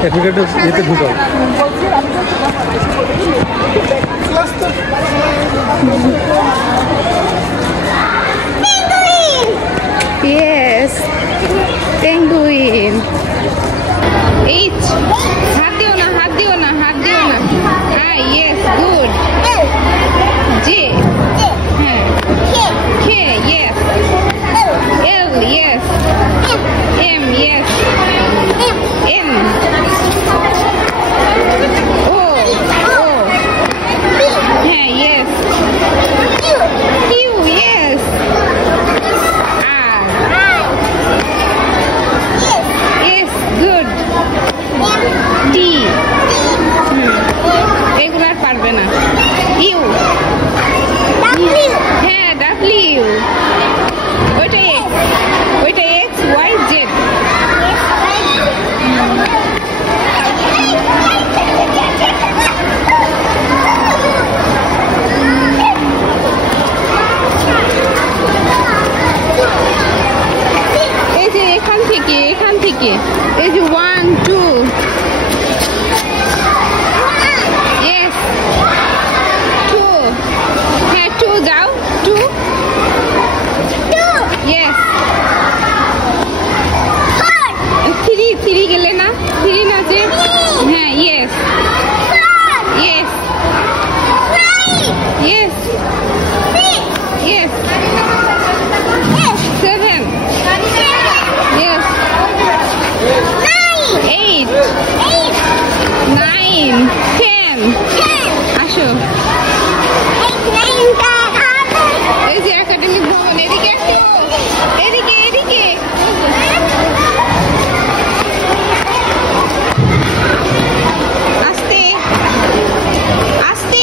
অ্যাডভোকেটের ইয়েতে ঢুকাও। Yes, penguin. H. হাত দিও না, হাত দিও না, হাত দিও না। I, yes, good. J. হ্যাঁ। K, yes. L, yes. M, yes. N. O, O. হ্যাঁ, yes. Q, yes. R. Yes, good. T. এগুলো আর পারবে না। U. হ্যাঁ, W. ওইটা X. ওইটা X, Y, Z. এই যে এখান থেকে এই যে 1, 2. Yes. 2. হ্যাঁ, 2 যাও, 2. Yes. 3 গেলে না, 3 না যে, হ্যাঁ, yes. Yes. Yes. Yes. 7. Yes. 8. 9. 10. আসো। এই যে একাডেমিক ভবন, এদিকে আসো, এদিকে। আস্তে আস্তে।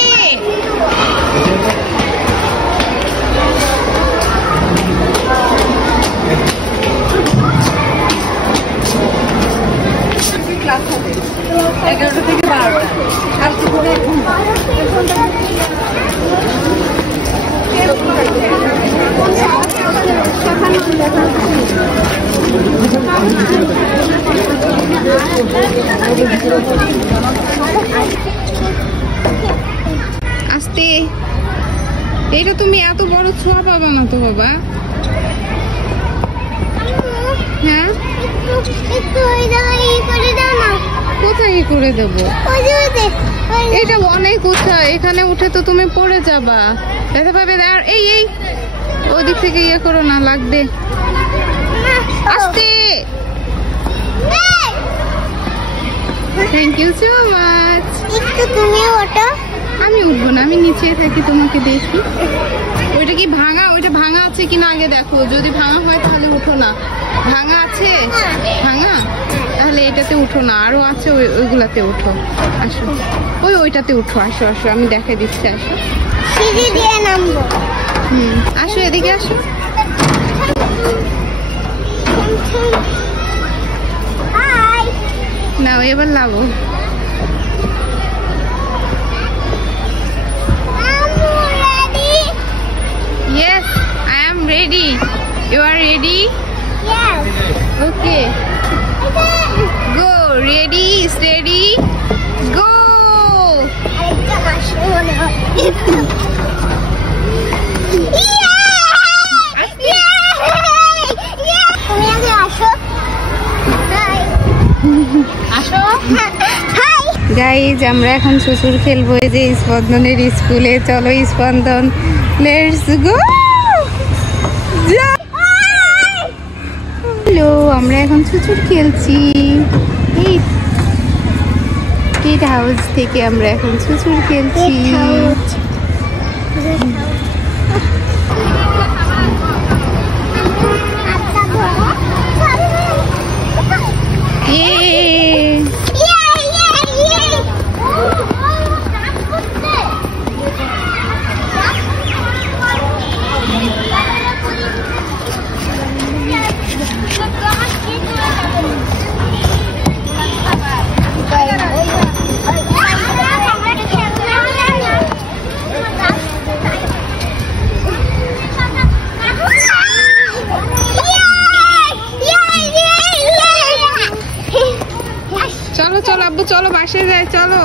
ক্লাস হবে 11টা থেকে 12টা। আর কি করে আস্তে। এটা তুমি এত বড় ছোঁয়া পাবা না তো বাবা। হ্যাঁ, কোথায় করে দেবো? এটা অনেক উঁচা, এখানে উঠে তো তুমি পড়ে যাবা, ব্যথা পাবে। আর এই ওদিক থেকে ইয়ে করো না, লাগবে। আস্তে। Thank you so much. তুমি ওটা, আমি উঠবো না, আমি নিচে থাকি, তোমাকে দেখি। ওইটা কি ভাঙা? ওইটা ভাঙা আছে কিনা আগে দেখো, যদি ভাঙা হয় তাহলে উঠো না। ভাঙা আছে? ভাঙা? তাহলে এটাতে উঠো না, আরো আছে, ওইগুলাতে উঠো। আসো, ওইটাতে উঠো। আসো, আমি দেখে দিচ্ছি। আসো, সিঁড়ি দিয়ে নামবো। আসো, এদিকে আসো। নাও, এবার লাভো। Yes, I am ready. You are ready? Yes. Okay. Go. Ready, steady, go. Guys, আমরা এখন শ্বশুর খেলবো এই যে স্পন্দনের স্কুলে। চলো স্পন্দন, লেটস গো। হ্যালো, আমরা এখন শ্বশুর খেলছি। এই কিড হাউস থেকে আমরা এখন শ্বশুর খেলছি। আব্বু চলো বাসায় যাই, চলো।